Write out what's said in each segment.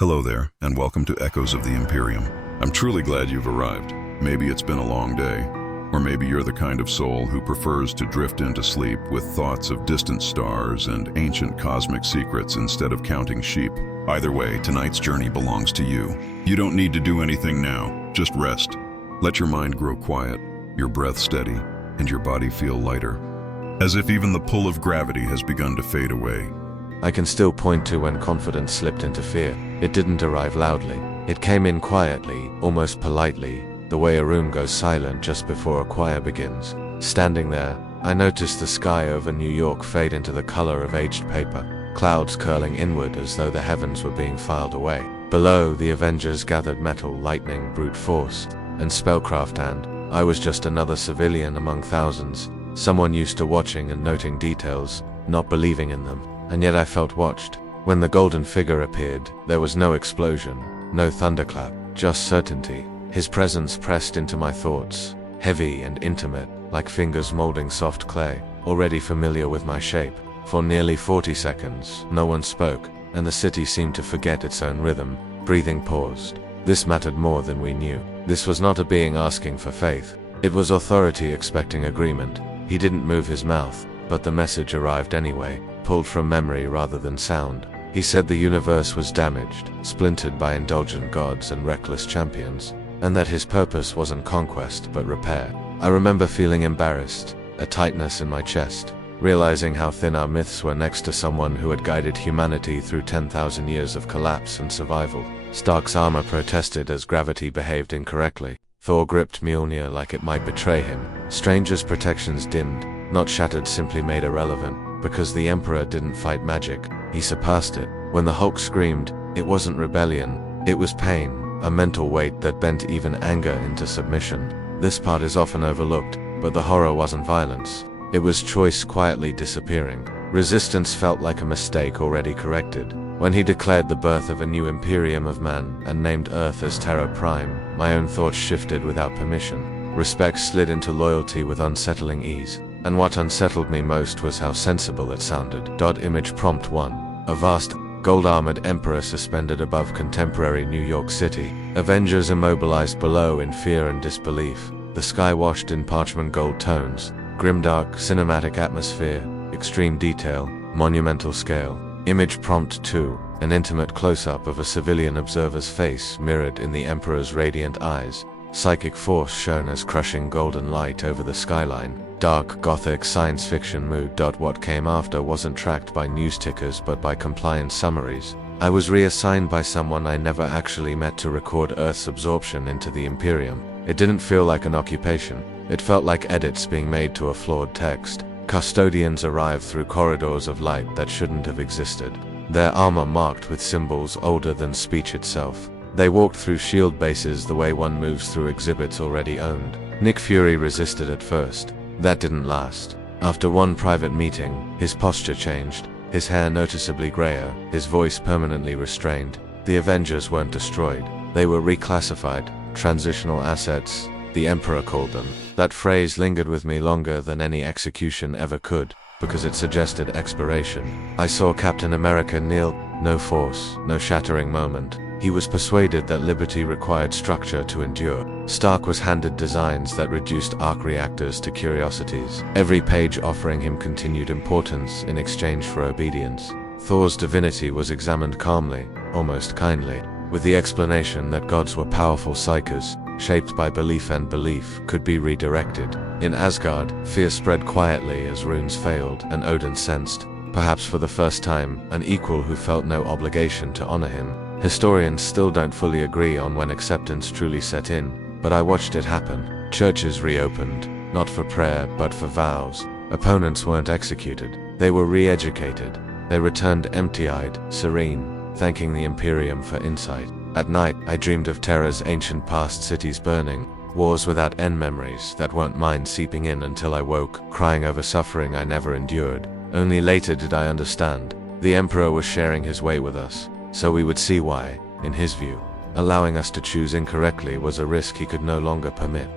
Hello there, and welcome to Echoes of the Imperium. I'm truly glad you've arrived. Maybe it's been a long day, or maybe you're the kind of soul who prefers to drift into sleep with thoughts of distant stars and ancient cosmic secrets instead of counting sheep. Either way, tonight's journey belongs to you. You don't need to do anything now, just rest. Let your mind grow quiet, your breath steady, and your body feel lighter, as if even the pull of gravity has begun to fade away. I can still point to when confidence slipped into fear. It didn't arrive loudly. It came in quietly, almost politely, the way a room goes silent just before a choir begins. Standing there, I noticed the sky over New York fade into the color of aged paper, clouds curling inward as though the heavens were being filed away. Below, the Avengers gathered metal, lightning, brute force, and spellcraft, and I was just another civilian among thousands, someone used to watching and noting details, not believing in them. And yet I felt watched. When the golden figure appeared, there was no explosion, no thunderclap, just certainty. His presence pressed into my thoughts, heavy and intimate, like fingers molding soft clay, already familiar with my shape. For nearly 40 seconds, no one spoke, and the city seemed to forget its own rhythm. Breathing paused. This mattered more than we knew. This was not a being asking for faith. It was authority expecting agreement. He didn't move his mouth, but the message arrived anyway, pulled from memory rather than sound. He said the universe was damaged, splintered by indulgent gods and reckless champions, and that his purpose wasn't conquest but repair. I remember feeling embarrassed, a tightness in my chest, realizing how thin our myths were next to someone who had guided humanity through 10,000 years of collapse and survival. Stark's armor protested as gravity behaved incorrectly. Thor gripped Mjolnir like it might betray him. Stranger's protections dimmed, not shattered, simply made irrelevant. Because the Emperor didn't fight magic, he surpassed it. When the Hulk screamed, it wasn't rebellion, it was pain, a mental weight that bent even anger into submission. This part is often overlooked, but the horror wasn't violence. It was choice quietly disappearing. Resistance felt like a mistake already corrected. When he declared the birth of a new Imperium of Man and named Earth as Terra Prime, my own thoughts shifted without permission. Respect slid into loyalty with unsettling ease. And what unsettled me most was how sensible it sounded. Image prompt 1. A vast, gold-armored emperor suspended above contemporary New York City. Avengers immobilized below in fear and disbelief. The sky washed in parchment gold tones. Grimdark, cinematic atmosphere, extreme detail, monumental scale. Image prompt 2. An intimate close-up of a civilian observer's face mirrored in the emperor's radiant eyes. Psychic force shown as crushing golden light over the skyline. Dark, gothic, science fiction mood. What came after wasn't tracked by news tickers but by compliance summaries. I was reassigned by someone I never actually met to record Earth's absorption into the Imperium. It didn't feel like an occupation. It felt like edits being made to a flawed text. Custodians arrived through corridors of light that shouldn't have existed. Their armor marked with symbols older than speech itself. They walked through shield bases the way one moves through exhibits already owned. Nick Fury resisted at first. That didn't last. After one private meeting, his posture changed, his hair noticeably grayer, his voice permanently restrained. The Avengers weren't destroyed. They were reclassified, transitional assets, the Emperor called them. That phrase lingered with me longer than any execution ever could, because it suggested expiration. I saw Captain America kneel, no force, no shattering moment. He was persuaded that liberty required structure to endure. Stark was handed designs that reduced arc reactors to curiosities, every page offering him continued importance in exchange for obedience. Thor's divinity was examined calmly, almost kindly, with the explanation that gods were powerful psychers, shaped by belief and belief could be redirected. In Asgard, fear spread quietly as runes failed, and Odin sensed, perhaps for the first time, an equal who felt no obligation to honor him. Historians still don't fully agree on when acceptance truly set in, but I watched it happen. Churches reopened, not for prayer but for vows. Opponents weren't executed, they were re-educated. They returned empty-eyed, serene, thanking the Imperium for insight. At night, I dreamed of Terra's ancient past, cities burning, wars without end, memories that weren't mine seeping in until I woke, crying over suffering I never endured. Only later did I understand. The Emperor was sharing his way with us, so we would see why, in his view, allowing us to choose incorrectly was a risk he could no longer permit.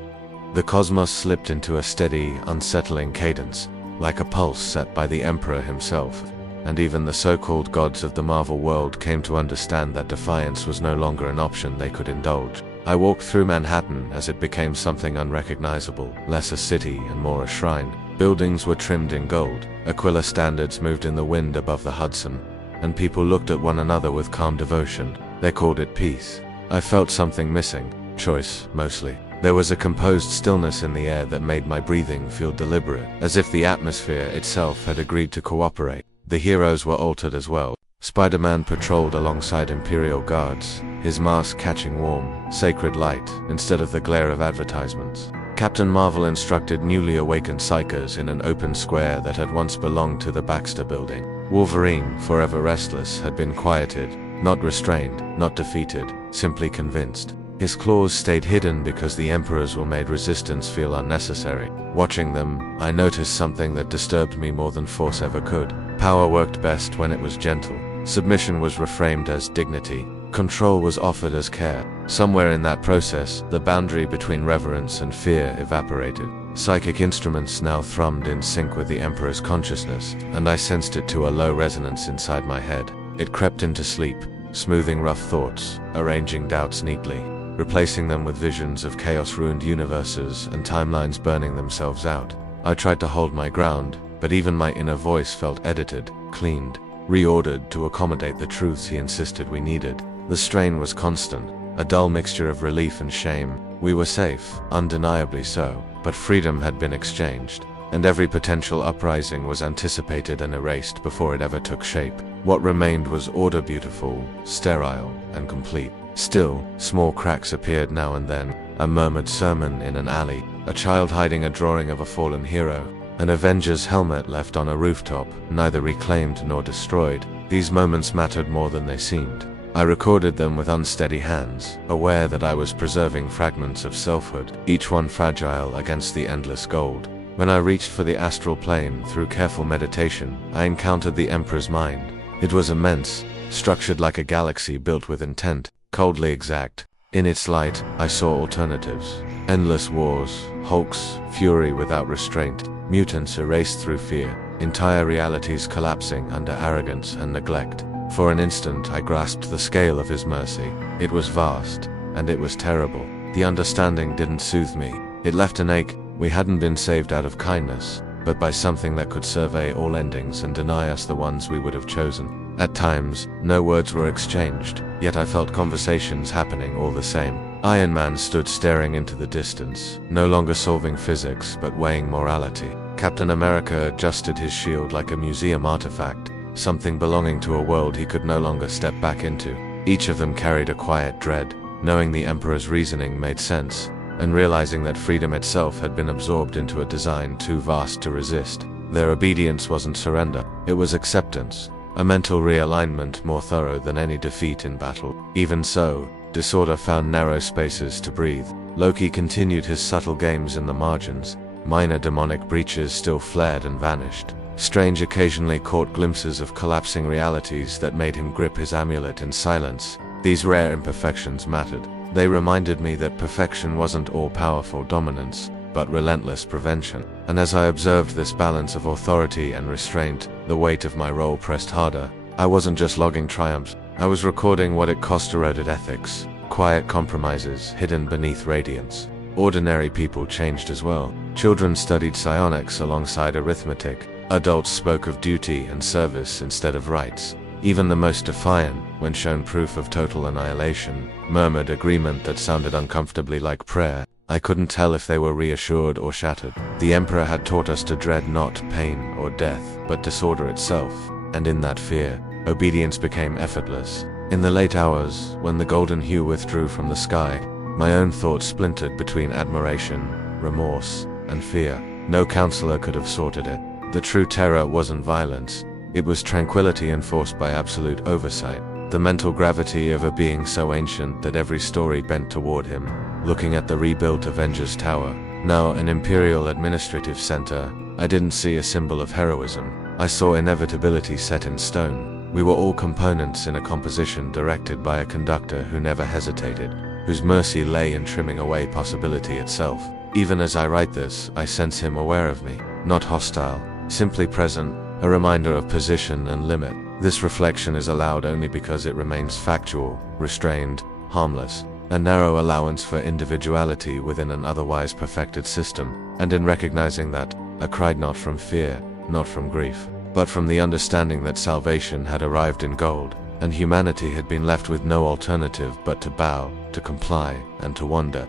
The cosmos slipped into a steady, unsettling cadence, like a pulse set by the Emperor himself. and even the so-called gods of the Marvel world came to understand that defiance was no longer an option they could indulge. I walked through Manhattan as it became something unrecognizable, less a city and more a shrine. Buildings were trimmed in gold, Aquila standards moved in the wind above the Hudson, and people looked at one another with calm devotion. They called it peace. I felt something missing, choice, mostly. There was a composed stillness in the air that made my breathing feel deliberate, as if the atmosphere itself had agreed to cooperate. The heroes were altered as well. Spider-Man patrolled alongside Imperial guards, his mask catching warm, sacred light instead of the glare of advertisements. Captain Marvel instructed newly awakened psychers in an open square that had once belonged to the Baxter Building. Wolverine, forever restless, had been quieted, not restrained, not defeated, simply convinced. His claws stayed hidden because the Emperors will made resistance feel unnecessary. Watching them, I noticed something that disturbed me more than force ever could. Power worked best when it was gentle. Submission was reframed as dignity. Control was offered as care. Somewhere in that process, the boundary between reverence and fear evaporated. Psychic instruments now thrummed in sync with the Emperor's consciousness, and I sensed it to a low resonance inside my head. It crept into sleep, smoothing rough thoughts, arranging doubts neatly, replacing them with visions of chaos-ruined universes and timelines burning themselves out. I tried to hold my ground, but even my inner voice felt edited, cleaned, reordered to accommodate the truths he insisted we needed. The strain was constant, a dull mixture of relief and shame. We were safe, undeniably so, but freedom had been exchanged, and every potential uprising was anticipated and erased before it ever took shape. What remained was order, beautiful, sterile, and complete. Still, small cracks appeared now and then, a murmured sermon in an alley, a child hiding a drawing of a fallen hero, an Avengers helmet left on a rooftop, neither reclaimed nor destroyed. These moments mattered more than they seemed. I recorded them with unsteady hands, aware that I was preserving fragments of selfhood, each one fragile against the endless gold. When I reached for the astral plane through careful meditation, I encountered the Emperor's mind. It was immense, structured like a galaxy built with intent, coldly exact. In its light, I saw alternatives. Endless wars, hulks, fury without restraint, mutants erased through fear, entire realities collapsing under arrogance and neglect. For an instant, I grasped the scale of his mercy. It was vast, and it was terrible. The understanding didn't soothe me. It left an ache. We hadn't been saved out of kindness, but by something that could survey all endings and deny us the ones we would have chosen. At times, no words were exchanged, yet I felt conversations happening all the same. Iron Man stood staring into the distance, no longer solving physics but weighing morality. Captain America adjusted his shield like a museum artifact, something belonging to a world he could no longer step back into. Each of them carried a quiet dread, knowing the Emperor's reasoning made sense, and realizing that freedom itself had been absorbed into a design too vast to resist. Their obedience wasn't surrender, it was acceptance, a mental realignment more thorough than any defeat in battle. Even so, disorder found narrow spaces to breathe. Loki continued his subtle games in the margins. Minor demonic breaches still flared and vanished. Strange occasionally caught glimpses of collapsing realities that made him grip his amulet in silence. These rare imperfections mattered. They reminded me that perfection wasn't all-powerful dominance, but relentless prevention. And as I observed this balance of authority and restraint, the weight of my role pressed harder. I wasn't just logging triumphs, I was recording what it cost eroded ethics, quiet compromises hidden beneath radiance. Ordinary people changed as well. Children studied psionics alongside arithmetic. Adults spoke of duty and service instead of rights. Even the most defiant, when shown proof of total annihilation, murmured agreement that sounded uncomfortably like prayer. I couldn't tell if they were reassured or shattered. The Emperor had taught us to dread not pain or death, but disorder itself, and in that fear, obedience became effortless. In the late hours, when the golden hue withdrew from the sky, my own thoughts splintered between admiration, remorse, and fear. No counselor could have sorted it. The true terror wasn't violence. It was tranquility enforced by absolute oversight. The mental gravity of a being so ancient that every story bent toward him. Looking at the rebuilt Avengers Tower, now an Imperial administrative center, I didn't see a symbol of heroism. I saw inevitability set in stone. We were all components in a composition directed by a conductor who never hesitated, whose mercy lay in trimming away possibility itself. Even as I write this, I sense him aware of me, not hostile, simply present, a reminder of position and limit. This reflection is allowed only because it remains factual, restrained, harmless, a narrow allowance for individuality within an otherwise perfected system, and in recognizing that, I cried not from fear, not from grief, but from the understanding that salvation had arrived in gold, and humanity had been left with no alternative but to bow, to comply, and to wonder.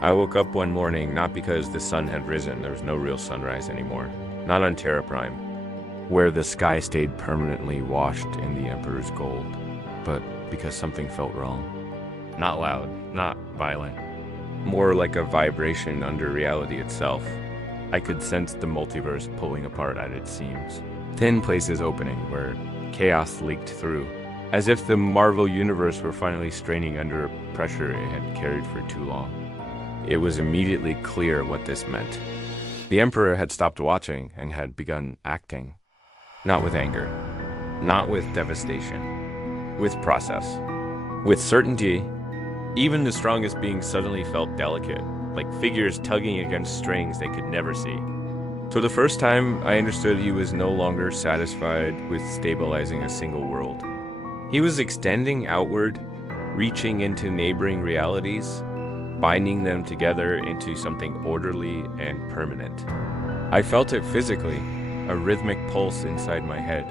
I woke up one morning not because the sun had risen, there was no real sunrise anymore, not on Terra Prime, where the sky stayed permanently washed in the Emperor's gold, but because something felt wrong. Not loud, not violent, more like a vibration under reality itself. I could sense the multiverse pulling apart at its seams. Thin places opening where chaos leaked through, as if the Marvel Universe were finally straining under a pressure it had carried for too long. It was immediately clear what this meant. The Emperor had stopped watching and had begun acting. Not with anger, not with devastation, with process, with certainty. Even the strongest beings suddenly felt delicate, like figures tugging against strings they could never see. For the first time, I understood he was no longer satisfied with stabilizing a single world. He was extending outward, reaching into neighboring realities, binding them together into something orderly and permanent. I felt it physically, a rhythmic pulse inside my head.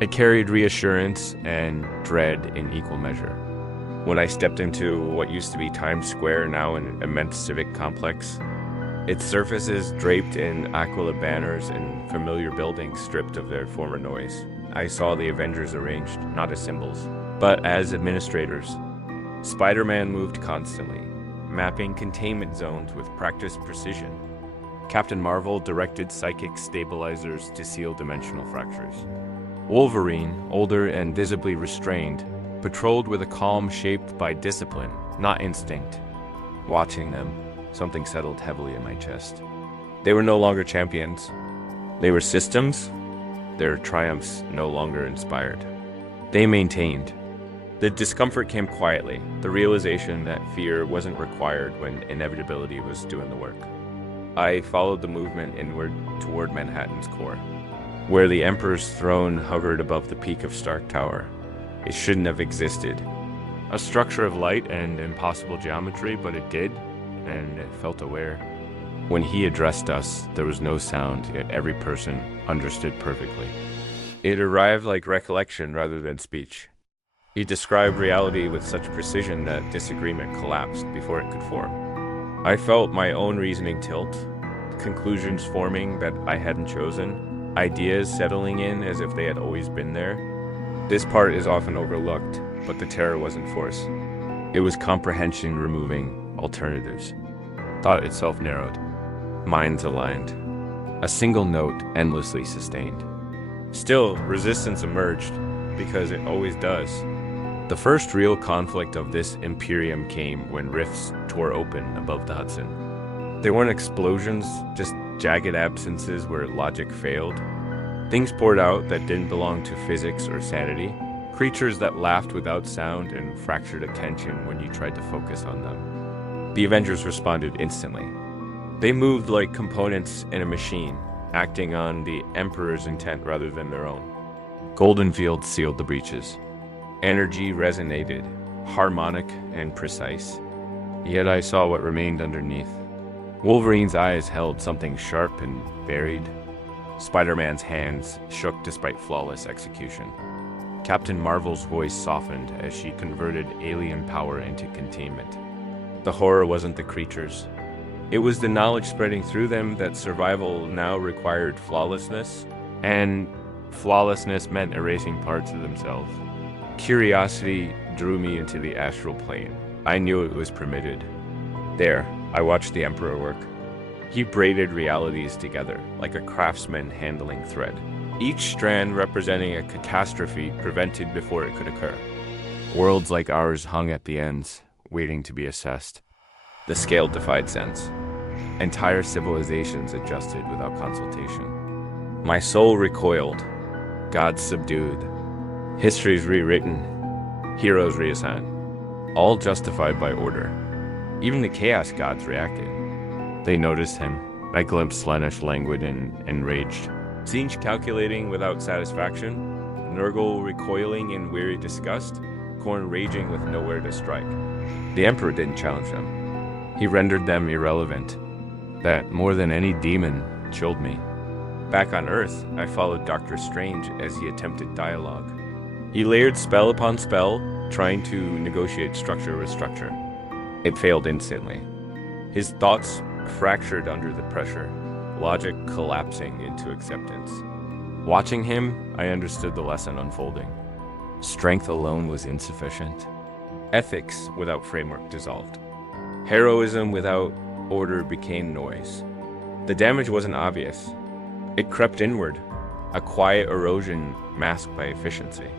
It carried reassurance and dread in equal measure. When I stepped into what used to be Times Square, now an immense civic complex, its surfaces draped in aquila banners and familiar buildings stripped of their former noise, I saw the Avengers arranged not as symbols, but as administrators. Spider-Man moved constantly, mapping containment zones with practiced precision. Captain Marvel directed psychic stabilizers to seal dimensional fractures. Wolverine, older and visibly restrained, patrolled with a calm shaped by discipline, not instinct. Watching them, something settled heavily in my chest. They were no longer champions. They were systems. Their triumphs no longer inspired. They maintained. The discomfort came quietly, the realization that fear wasn't required when inevitability was doing the work. I followed the movement inward toward Manhattan's core, where the Emperor's throne hovered above the peak of Stark Tower. It shouldn't have existed. A structure of light and impossible geometry, but it did, and it felt aware. When he addressed us, there was no sound, yet every person understood perfectly. It arrived like recollection rather than speech. He described reality with such precision that disagreement collapsed before it could form. I felt my own reasoning tilt, conclusions forming that I hadn't chosen, ideas settling in as if they had always been there. This part is often overlooked, but the terror wasn't force. It was comprehension removing alternatives. Thought itself narrowed. Minds aligned. A single note endlessly sustained. Still, resistance emerged, because it always does. The first real conflict of this Imperium came when rifts tore open above the Hudson. They weren't explosions, just jagged absences where logic failed. Things poured out that didn't belong to physics or sanity. Creatures that laughed without sound and fractured attention when you tried to focus on them. The Avengers responded instantly. They moved like components in a machine, acting on the Emperor's intent rather than their own. Golden fields sealed the breaches. Energy resonated, harmonic and precise. Yet I saw what remained underneath. Wolverine's eyes held something sharp and buried. Spider-Man's hands shook despite flawless execution. Captain Marvel's voice softened as she converted alien power into containment. The horror wasn't the creatures. It was the knowledge spreading through them that survival now required flawlessness, and flawlessness meant erasing parts of themselves. Curiosity drew me into the astral plane. I knew it was permitted. There, I watched the Emperor work. He braided realities together, like a craftsman handling thread, each strand representing a catastrophe prevented before it could occur. Worlds like ours hung at the ends, waiting to be assessed. The scale defied sense. Entire civilizations adjusted without consultation. My soul recoiled. Gods subdued. Histories rewritten. Heroes reassigned. All justified by order. Even the chaos gods reacted. They noticed him. I glimpsed Slaanesh languid and enraged. Zinch calculating without satisfaction, Nurgle recoiling in weary disgust, Khorne raging with nowhere to strike. The Emperor didn't challenge them. He rendered them irrelevant. That, more than any demon, chilled me. Back on Earth, I followed Doctor Strange as he attempted dialogue. He layered spell upon spell, trying to negotiate structure with structure. It failed instantly. His thoughts fractured under the pressure, logic collapsing into acceptance. Watching him, I understood the lesson unfolding. Strength alone was insufficient. Ethics without framework dissolved. Heroism without order became noise. The damage wasn't obvious. It crept inward, a quiet erosion masked by efficiency.